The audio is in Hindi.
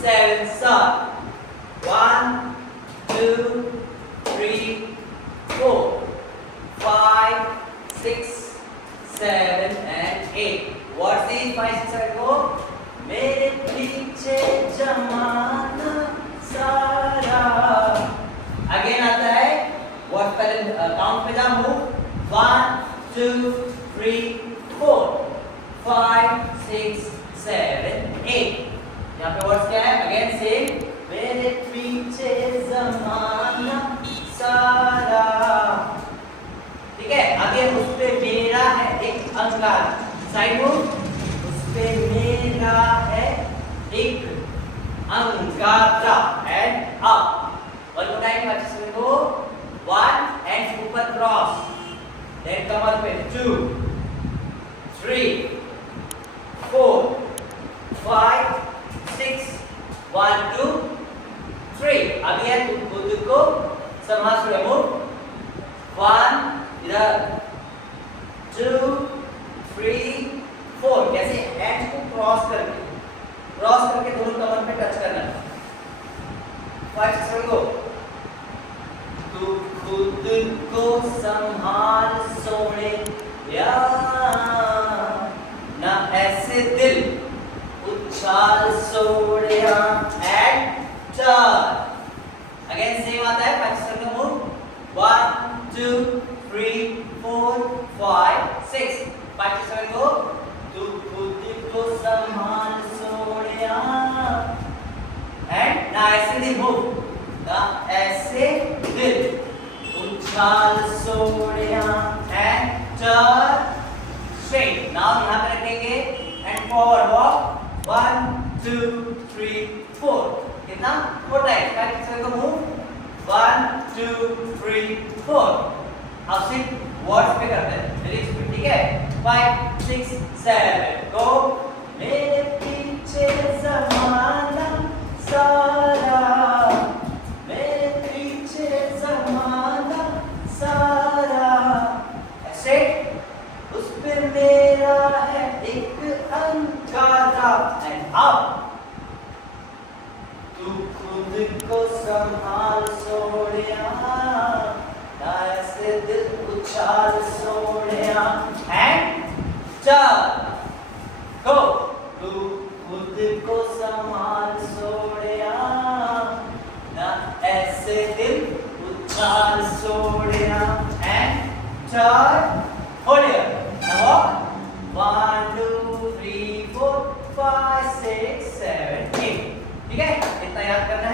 7 7 1 2 3 4 5 6 7 and 8 what is 5 6 7 go मेरे पीछे जमाना सारा अगेन आता है what पहले काउंट पे जा मूव 1 2 3 4 5 6 7 8 यहाँ पे वर्ड्स क्या है अगेन सेम मेरे पीछे जमाना सारा ठीक है आगे उस पे मेरा है एक अंगारा साइड मूव उस पे मेरा है एक अंगारा and up one more time अच्छे से गो 1 एंड ऊपर क्रॉस देन कमर पे 2 3 4 5 6 1 2 3 अभी है तुम खुद को संभाल रहे हो 1 इधर 2 3 4 कैसे हैंड को क्रॉस करके दोनों कमर पे टच करना 5 6 गो तू खुद को संभाल सोने ना ऐसे दिल उछाल सोड़िया एंड टर्न अगेन सेम आता है 5 सेकंड मूव 1 2 3 4 5 6 5 सेकंड गो तू खुद को संभाल सोड़िया एंड ना ऐसे दिल मूव ना ऐसे दिल उछाल सोड़िया एंड टर्न स्ट्रेट नाउ यहां पे रखेंगे एंड फॉरवर्ड वॉक 1 2 3 4 कितना 4 टाइम 5 सेकंड को मूव 1 2 3 4 अब सिर्फ वर्ड्स पे करते हैं लिरिक्स पे ठीक है 5 6 7 गो मेरे पीछे जमाना सारा मेरे पीछे जमाना सारा ऐसे उस पे मेरा है एक अंगारा एंड अप तू खुद को संभाल सोड़िया ना ऐसे दिल उछाल सोड़िया एंड चल गो तू खुद को संभाल सोड़िया ना ऐसे दिल उछाल सोड़िया एंड चल hold here now walk 1 2 3 4 5 6 7 8 ठीक है इतना याद करना